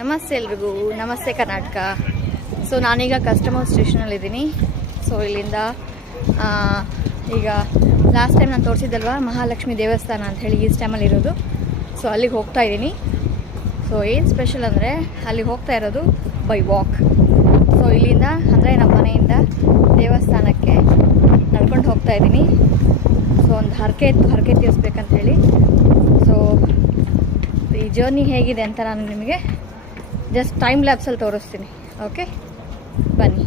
ನಮಸ್ತೆ ಎಲ್ರಿಗೂ, ನಮಸ್ತೆ ಕರ್ನಾಟಕ. ಸೊ ನಾನೀಗ ಕಸ್ಟಮರ್ ಸ್ಟೇಷನಲ್ಲಿದ್ದೀನಿ. ಸೊ ಇಲ್ಲಿಂದ ಈಗ ಲಾಸ್ಟ್ ಟೈಮ್ ನಾನು ತೋರಿಸಿದ್ದಲ್ವ ಮಹಾಲಕ್ಷ್ಮಿ ದೇವಸ್ಥಾನ ಅಂತ ಹೇಳಿ ಈ ಟೈಮಲ್ಲಿ ಇರೋದು. ಸೊ ಅಲ್ಲಿಗೆ ಹೋಗ್ತಾ ಇದ್ದೀನಿ. ಸೊ ಏನು ಸ್ಪೆಷಲ್ ಅಂದರೆ ಅಲ್ಲಿಗೆ ಹೋಗ್ತಾ ಇರೋದು ಬೈ ವಾಕ್. ಸೊ ಇಲ್ಲಿಂದ ಅಂದರೆ ನಮ್ಮ ಮನೆಯಿಂದ ದೇವಸ್ಥಾನಕ್ಕೆ ನಡ್ಕೊಂಡು ಹೋಗ್ತಾ ಇದ್ದೀನಿ. ಸೊ ಒಂದು ಹರಕೆ ತೀರಿಸ್ಬೇಕಂತ ಹೇಳಿ. ಸೊ ಈ ಜರ್ನಿ ಹೇಗಿದೆ ಅಂತ ನಾನು ನಿಮಗೆ ಜಸ್ಟ್ ಟೈಮ್ ಲ್ಯಾಪ್ಸಲ್ಲಿ ತೋರಿಸ್ತೀನಿ. ಓಕೆ, ಬನ್ನಿ.